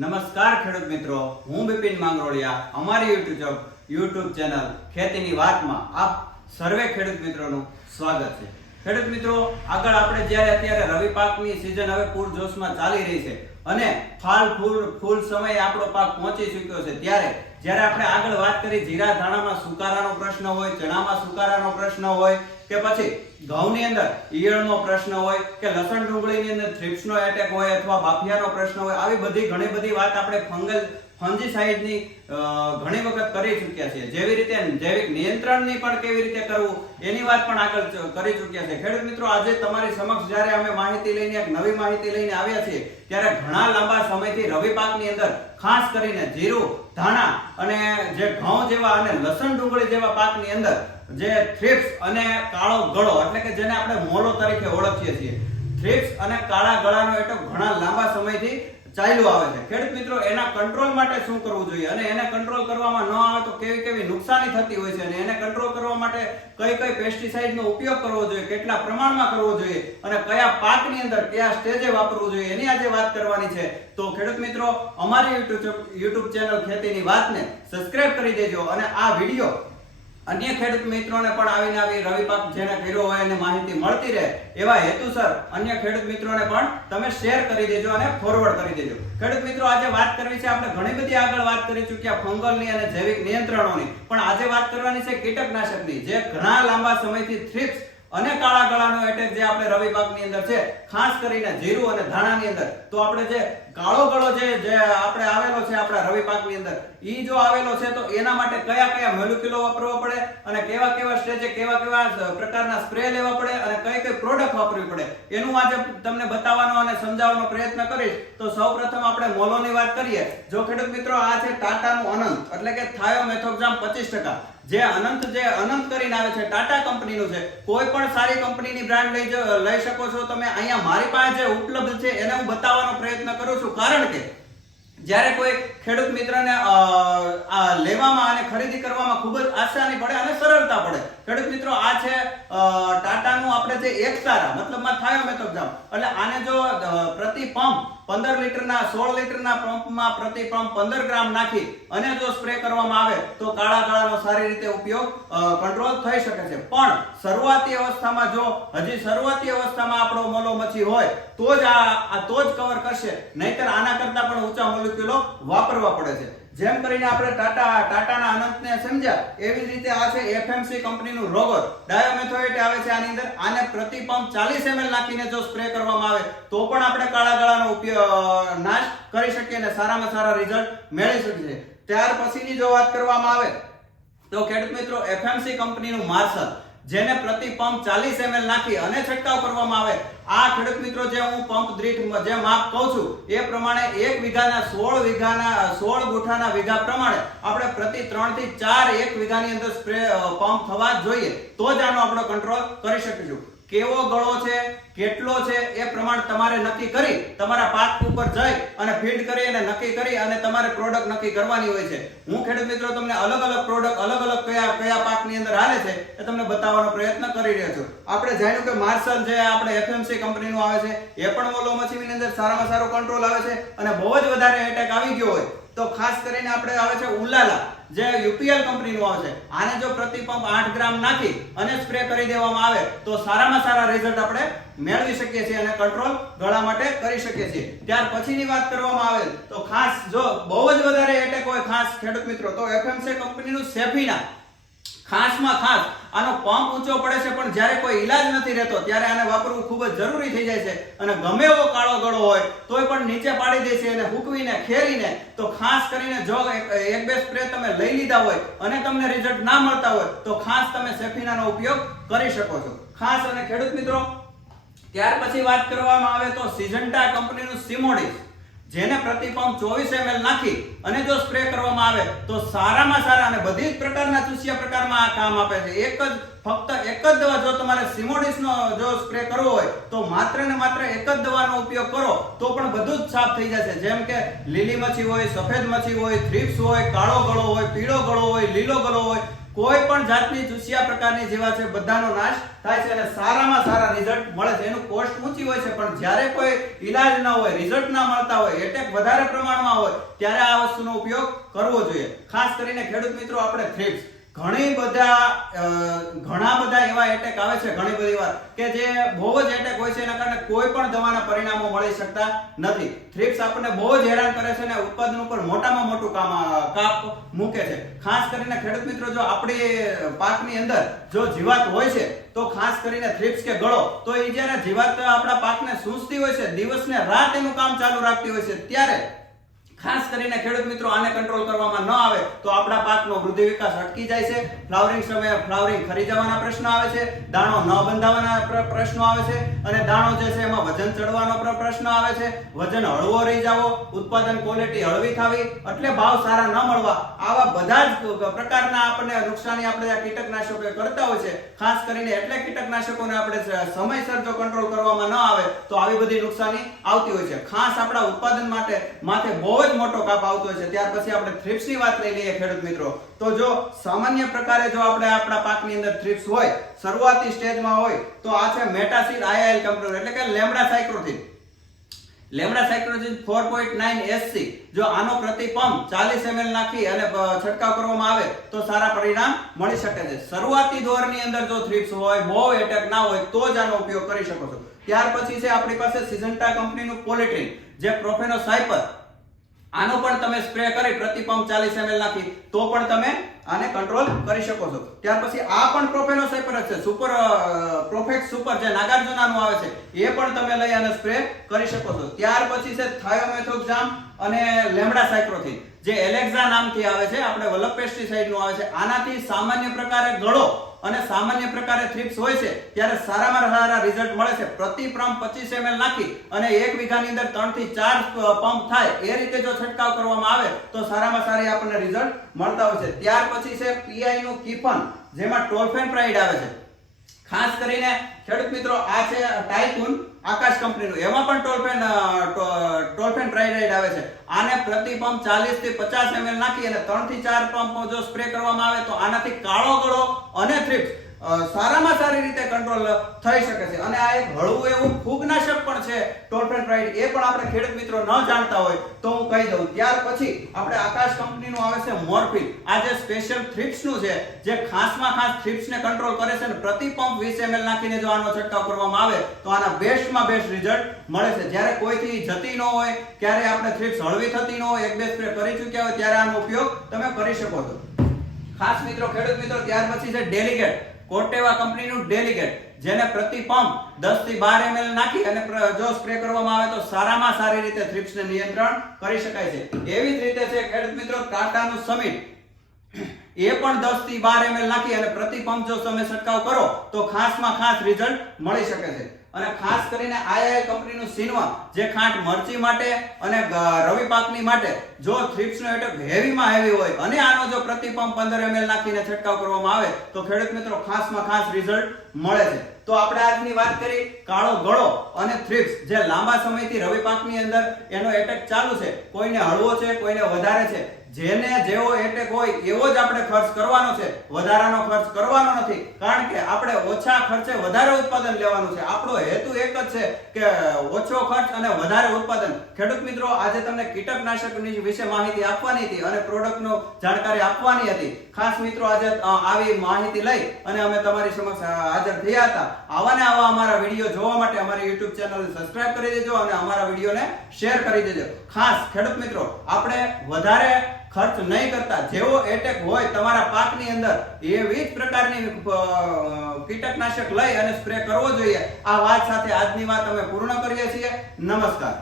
નમસ્કાર ખેડૂત મિત્રો, હું બિપિન માંગરોળિયા, અમારી યુટ્યુબ યુટ્યુબ ચેનલ ખેતીની વાતમાં આપ સર્વે ખેડૂત મિત્રોનું સ્વાગત છે. ખેડૂત મિત્રો, આગળ આપણે જ્યારે અત્યારે રવિ પાકની સિઝન હવે પૂરજોશમાં ચાલી રહી છે અને ફાલ, ફૂલ ફૂલ સમય આપણો પાક પહોંચી ચૂક્યો છે, ત્યારે જ્યારે આપણે આગળ વાત કરી, જીરા ધાણામાં સુકારાનો પ્રશ્ન હોય, ચણામાં સુકારાનો પ્રશ્ન હોય કે પછી ઘઉંની અંદર ઈયળનો પ્રશ્ન હોય કે લસણ ડુંગળીની અંદર થ્રિપ્સનો એટેક હોય અથવા બાફિયાનો પ્રશ્ન હોય, આવી બધી ઘણી બધી વાત આપણે ફંગલ ફંજીસાઇડની ઘણી વખત કરી ચૂક્યા છીએ. જેવી રીતે જૈવિક નિયંત્રણની પણ કેવી રીતે કરવું, એની વાત પણ આગળ કરી ચૂક્યા છે ખેડૂત મિત્રો, આજે તમારી સમક્ષ જ્યારે અમે માહિતી લઈને, એક નવી માહિતી લઈને આવ્યા છીએ, ત્યારે ઘણા લાંબા સમયથી રવિ પાકની અંદર ખાસ કરીને જીરું, ધાણા અને જે ઘઉં જેવા અને લસણ ડુંગળી જેવા પાકની અંદર જે થ્રિપ્સ અને કાળો ગળો, એટલે કે જેને આપણે મોલો તરીકે ઓળખીએ છીએ. થ્રિપ્સ અને કાળા ગળાનો એટક ઘણા લાંબા સમયથી ચાલ્યું આવે છે. ખેડૂત મિત્રો, એના કંટ્રોલ માટે શું કરવું જોઈએ? અને એને કંટ્રોલ કરવામાં ન આવે તો કેવી કેવી નુકસાની થતી હોય છે? અને એને કંટ્રોલ કરવા માટે કઈ કઈ પેસ્ટિસાઇડનો ઉપયોગ કરવો જોઈએ? કેટલા પ્રમાણમાં કરવો જોઈએ? અને કયા પાકની અંદર કયા સ્ટેજે વાપરવું જોઈએ? એની આજે વાત કરવાની છે. તો ખેડૂત મિત્રો, અમારી યુટ્યુબ યુટ્યુબ ચેનલ ખેતીની વાતને સબસ્ક્રાઇબ કરી દેજો અને આ વીડિયો અન્ય ખેડૂત મિત્રોને પણ આવીને આવી રવિ પાક જેને કર્યો હોય એને માહિતી મળતી રહે એવા હેતુસર અન્ય ખેડૂત મિત્રોને પણ તમે શેર કરી દેજો અને ફોરવર્ડ કરી દેજો. ખેડૂત મિત્રો, આજે વાત કરવી છે, આપણે ઘણી બધી આગળ વાત કરી ચૂક્યા ફંગલની અને જૈવિક નિયંત્રણોની. પણ આજે વાત કરવાની છે કીટકનાશકની, જે ઘણા લાંબા સમયથી થ્રિપ્સ અને કાળા ગળાનો એટેક જે આપણે રવિ પાકની અંદર છે, ખાસ કરીને જીરું અને ધાણાની અંદર, તો આપણે જે કાળો ગળો જે જે આપણે આવેલો છે આપણા રવિ પાકની અંદર, ઈ જો આવેલો છે, તો એના માટે કયા કયા મોલેક્યુલો વાપરવા પડે અને કેવા કેવા સ્ટેજે કેવા કેવા પ્રકારના સ્પ્રે લેવા પડે અને કઈ કઈ પ્રોડક્ટ વાપરવી પડે, એનું આજે તમને બતાવવાનો અને સમજાવવાનો પ્રયત્ન કરીશ. તો સૌપ્રથમ આપણે મોલોની વાત કરીએ. જો ખેડૂત મિત્રો, આ છે ટાટાનું અનંત, એટલે કે થાયો થાયોમેથોક્ઝામ 25% જે અનંત જે અનંત કરીને આવે છે ટાટા કંપનીનું છે, કોઈ પણ સારી કંપનીની બ્રાન્ડ લઈ લઈ શકો છો તમે. અહીંયા મારી પાસે જે ઉપલબ્ધ છે, એને હું બતાવવાનો પ્રયત્ન કરું છું. કારણ કે જ્યારે કોઈ ખેડૂત મિત્રને આ લેવામાં અને ખરીદી કરવામાં ખૂબ જ આસાની પડે અને સરળતા પડે. ખેડૂત મિત્રો, આ છે ટાટાનું આપણે જે એક તારા મતલબમાં જાઉં. એટલે આને જો પ્રતિ પંપ પંદર લીટરના, સોળ લીટરના પંપમાં પ્રતિ પંપ પંદર ગ્રામ નાખી અને જો સ્પ્રે કરવામાં આવે તો કાળા કાળાનો સારી રીતે ઉપયોગ કંટ્રોલ થઈ શકે છે. પણ શરૂઆતી અવસ્થામાં જો, હજી શરૂઆતી અવસ્થામાં આપણો મોલો મચ્છી હોય, તો જ આ આ તો જ કવર કરશે. નહીતર આના કરતાં પણ ઊંચા મોલિક્યુલો વાપરવા પડે છે. જેમ કરીને આપણે ટાટા, ટાટાના અનંતને સમજ્યા, એવી જ રીતે આ છે એફએમસી કંપનીનું રોગર ડાયોમેથોએટ આવે છે આની અંદર. આને પ્રતિ પંપ 40 ml નાખીને જો સ્પ્રે કરવામાં આવે, તો પણ આપણે કાળા ગળાનો ઉપયોગ નાશ કરી શકીએ અને સારામાં સારા રિઝલ્ટ મેળવી શકીએ. ત્યાર પછીની જો વાત કરવામાં આવે, તો ખેડૂત મિત્રો, એફએમસી કંપનીનું માર્શલ, જેને પ્રતિ પંપ 40 ml નાખી અને છંટકાવ કરવામાં આવે આ ખેડૂત મિત્રો જે હું પંપ દીઠ જે માપ કહું છું, એ પ્રમાણે એક વીઘાના સોળ વીઘાના, સોળ ગુઠાના વીઘા પ્રમાણે આપણે પ્રતિ ત્રણથી ચાર એક વીઘાની અંદર સ્પ્રે પંપ થવા જોઈએ. તો જ આનો આપણે કંટ્રોલ કરી શકીશું. કેવો ગળો છે, કેટલો છે, એ પ્રમાણે તમારે નક્કી કરી, તમારા પાક ઉપર જઈ અને ફીડ કરી અને નક્કી કરી અને તમારે પ્રોડક્ટ નક્કી કરવાની હોય છે. હું ખેડૂત મિત્રો તમને અલગ અલગ પ્રોડક્ટ અલગ અલગ કયા કયા પાકની અંદર હાલે છે, એ તમને બતાવવાનો પ્રયત્ન કરી રહ્યો છું. આપણે જાણ્યું કે માર્સલ જે આપણે એફએમસી કંપનીનું આવે છે, એ પણ મોલો મચીની અંદર સારામાં સારો કંટ્રોલ આવે છે અને બહુ જ વધારે એટેક આવી ગયો હોય. તો ખાસ કરીને આપણે આવે છે ઉલાલા. જે યુપીએલ કંપનીનું આવે છે. આને જો પ્રતિ પંપ આઠ ગ્રામ નાખી અને સ્પ્રે કરી દેવામાં આવે, તો સારામાં સારા રિઝલ્ટ આપણે મેળવી શકીએ છીએ અને કંટ્રોલ ગળા માટે કરી શકીએ છીએ. ત્યાર પછીની વાત કરવામાં આવે, તો ખાસ જો બહુ જ વધારે એટેક હોય ખાસ ખેડૂત મિત્રો, તો એફએમસી કંપનીનું સેફીના ખાસમાં ખાસ. આનો પંપ ઊંચો પડે છે, પણ જ્યારે કોઈ ઈલાજ નથી રહેતો, ત્યારે આને વાપરવું ખૂબ જ જરૂરી થઈ જાય છે. અને ગમે એવો કાળો ગળો હોય, તોય પણ નીચે પાડી દે છે અને હુકવીને ખેરીને તો ખાસ કરીને જો એક બે સ્પ્રે તમે લઈ લીધા હોય અને તમને રિઝલ્ટ ના મળતા હોય, તો ખાસ તમે સેફીનાનો ઉપયોગ કરી શકો છો. ખાસ અને ખેડૂત મિત્રો, ત્યાર પછી વાત કરવામાં આવે તો સિઝન્ટા કંપનીનું સિમોડિસ જેને પ્રતિ પંપ 24 ml નાખી અને જો સ્પ્રે કરવામાં આવે તો સારામાં સારા અને બધી જ પ્રકારના ચૂસિયા પ્રકારમાં આ કામ આપે છે. એક જ, ફક્ત એક જ દવા જો તમારે સિમોડિસનો જો સ્પ્રે કરવો હોય તો માત્ર ને માત્ર એક જ દવાનો ઉપયોગ કરો તો પણ બધું જ સાફ થઈ જશે. જેમ કે લીલી મચ્છી હોય, સફેદ મચ્છી હોય થ્રિપ્સ હોય, કાળો ગળો હોય, પીળો ગળો હોય, લીલો ગળો હોય કોઈ પણ જાતની ચૂસિયા પ્રકારની જેવા છે, બધાનો નાશ થાય છે અને સારામાં સારા રિઝલ્ટ મળે છે. એનું કોસ્ટ ઊંચી હોય છે, પણ જ્યારે કોઈ ઈલાજ ન હોય રિઝલ્ટ ના મળતા હોય એટેક વધારે પ્રમાણમાં હોય, ત્યારે આ વસ્તુનો ઉપયોગ કરવો જોઈએ. ખાસ કરીને ખેડૂત મિત્રો, આપણે થ્રિપ્સ ઘણી બધા ઘણા બધા એવા એટેક આવે છે, ઘણી બધી વાર, કે જે બહુ જ એટેક હોય છે, એના કારણે કોઈ પણ દવાના પરિણામો મળી શકતા નથી. થ્રિપ્સ આપણને બહુ જ હેરાન કરે છે અને ઉત્પાદન ઉપર મોટામાં મોટું કામ કાપ મૂકે છે. ખાસ કરીને ખેડૂત મિત્રો, જો આપણી પાકની અંદર જો જીવાત હોય છે, તો ખાસ કરીને થ્રિપ્સ કે ગળો, તો એ જ્યારે જીવાત આપણા પાકને સૂંચતી હોય છે દિવસ ને રાત એનું કામ ચાલુ રાખતી હોય છે, ત્યારે ખાસ કરીને ખેડૂત મિત્રો, આને કંટ્રોલ કરવામાં ન આવે તો આપણા પાકનો વૃદ્ધિ વિકાસ અટકી જાય છે. ફ્લાવરિંગ સમયે ફ્લાવરિંગ ખરી જવાના પ્રશ્ન આવે છે. દાણો ન બંધાવાના પ્ર- પ્રશ્નો આવે છે. અને દાણો જે છે એમાં વજન ચડવાનો પ્ર- પ્રશ્ન આવે છે. વજન હળવો રહી જાવો, ઉત્પાદન ક્વોલિટી હળવી થવી, એટલે ભાવ સારા ન મળવા. આવા બધા જ પ્રકારના આપણને નુકસાની આપણે આ કીટકનાશકો કરતા હોય છે. ખાસ કરીને એટલે કીટકનાશકોને આપણે સમયસર જો કંટ્રોલ કરવામાં ન આવે, તો આવી બધી નુકસાની આવતી હોય છે. ખાસ આપણા ઉત્પાદન માટે માથે બહુ જ મોટો કાપ આવતો છે. ત્યાર પછી આપણે થ્રિપ્સની વાત લઈ લઈએ ખેડૂત મિત્રો. તો જો સામાન્ય પ્રકારે જો આપણે આપણા પાકની અંદર થ્રિપ્સ હોય, શરૂઆતી સ્ટેજમાં હોય, તો આ છે મેટાસિલ આઈઆઈએલ કમ્પ્યુટર એટલે કે લેમડા સાયક્રોથિન. લેમડા સાયક્લોજિન 4.9 SC જો આનો પ્રતિ પંપ 40 ml નાખી અને છંટકાવ કરવામાં આવે, તો સારા પરિણામ મળી શકે છે. શરૂઆતી દોરની અંદર જો થ્રિપ્સ હોય, બહુ એટેક ના હોય, તો જ આનો ઉપયોગ કરી શકો છો. ત્યાર પછી છે આપણી પાસે સિઝન્ટા કંપનીનું પોલિટ્રીન જે પ્રોફેનો સાયપર આનો પણ તમે સ્પ્રે કરી, પ્રતિ પંપ 40 ml નાખી, તો પણ તમે આને કંટ્રોલ કરી શકો છો. ત્યાર પછી આ પણ પ્રોફેનો સાયપર જ છે સુપર પ્રોફેક્ટ સુપર જે નાગાર્જુનાનું આવે છે, એ પણ તમે લઈ અને સ્પ્રે કરી શકો છો. ત્યાર પછી છે થાયોમેથોક્ઝામ અને લેમડા સાઇક્રોથિન જે એલેક્ઝા નામથી આવે છે, આપણે વલ્લભ પેસ્ટિસાઇડ આવે છે, આનાથી સામાન્ય પ્રકારે ગળો અને સામાન્ય પ્રકારે થ્રિપ્સ હોય છે, ત્યારે સારામાં સારા રિઝલ્ટ મળે છે. પ્રતિ પંપ પચીસ એમએલ નાખી અને એક વીઘાની અંદર ત્રણથી ચાર પંપ થાય, એ રીતે જો છંટકાવ કરવામાં આવે, તો સારામાં સારી આપણને રિઝલ્ટ મળતા હોય છે. ત્યાર પછી છે પીઆઈ નું કિફન, જેમાં ટોલ્ફેનપ્રાઇડ આવે છે. ખાસ કરીને ખેડૂત મિત્રો, આ છે ટાઇકુન આકાશ કંપનીનું. એમાં પણ ટોલફેન અ, ટ્રાઇરાઇડ આવે છે. આને પ્રતિ પંપ 40 થી 50 ml નાખી અને 3 થી 4 પંપ જો સ્પ્રે કરવામાં આવે તો આનાથી કાળો ગળો અને થ્રિપ્સ સારામાં સારી રીતે કંટ્રોલ થઈ શકે છે. અને આ એક હળવું એવું ફૂગનાશક પણ છે ટોલફેન ટ્રાઇડ એ પણ આપણે ખેડૂત મિત્રો ન જાણતા હોય તો હું કહી દઉં. ત્યાર પછી આપણે આકાશ કંપનીનું આવે છે મોર્ફિન. આ જે સ્પેશિયલ થ્રિપ્સનું છે, જે ખાસમાં ખાસ થ્રિપ્સને કંટ્રોલ કરે છે અને પ્રતિ પંપ 20 ml નાખીને જો આનો છંટકાવ કરવામાં આવે, તો આના બેસ્ટમાં બેસ્ટ રિઝલ્ટ મળે છે. જ્યારે કોઈથી જતી ન હોય, ક્યારે આપણે થ્રિપ્સ હળવી થતી ન હોય, એક બે સ્પ્રે કરી ચૂક્યા હોય, ત્યારે આનો ઉપયોગ તમે કરી શકો છો. ખાસ મિત્રો, ખેડૂત મિત્રો, ત્યાર પછી છે ડેલિગેટ કોર્ટેવા કંપનીનું ડેલિગેટ, જેને પ્રતિ પંપ 10 થી 12 ml નાખી અને જો સ્પ્રે કરવામાં આવે તો સારામાં સારી રીતે થ્રિપ્સને નિયંત્રણ કરી શકાય છે. એવી જ રીતે છે, ખેડૂત મિત્રો, ટાટાનું સમિટ. એ પણ 10 થી 12 ml નાખી અને પ્રતિ પંપ જો તમે છંટકાવ કરો, તો ખાસમાં ખાસ રિઝલ્ટ મળી શકે છે. અને ખાસ કરીને આઈઆઈ કંપનીનું સિનવા, જે ખાંટ મરચી માટે અને રવિ પાકની માટે જો થ્રિપ્સનો એટેક હેવીમાં હેવી હોય અને આનો જો પ્રતિ પંપ 15 ml નાખીને છંટકાવ કરવામાં આવે, તો ખેડૂત મિત્રો ખાસમાં ખાસ રિઝલ્ટ મળે છે. તો આપણે આજની વાત કરી કાળો ગળો અને થ્રિપ્સ, જે લાંબા સમયથી રવિ પાકની અંદર એનો એટેક ચાલુ છે. કોઈને હળવો છે, કોઈને વધારે છે. જેને જેવો એટેક હોય, એવો જ આપણે ખર્ચ કરવાનો છે. વધારાનો ખર્ચ કરવાનો નથી. કારણ કે આપણે ઓછા ખર્ચે વધારે ઉત્પાદન લેવાનું છે. આપણો હેતુ એક જ છે કે ઓછો ખર્ચ અને વધારે ઉત્પાદન. ખેડૂત મિત્રો, આજે તમને કીટકનાશકની વિશે માહિતી આપવાની હતી અને પ્રોડક્ટનો જાણકારી આપવાની હતી. ખાસ મિત્રો, આજે આવી માહિતી લઈ અને અમે તમારી સમક્ષ હાજર થયા હતા. આવા ને આવા અમારા વીડિયો જોવા માટે અમારી યુટ્યુબ ચેનલ સબસ્ક્રાઇબ કરી દેજો અને અમારા વિડીયોને શેર કરી દેજો. ખાસ ખેડૂત મિત્રો, આપણે વધારે ખર્ચ નહીં કરતા. જેવો એટેક હોય તમારા પાકની અંદર, એવી જ પ્રકારની કીટકનાશક લઈ અને સ્પ્રે કરવો જોઈએ. આ વાત સાથે આજની વાત અમે પૂર્ણ કરીએ છીએ. નમસ્કાર.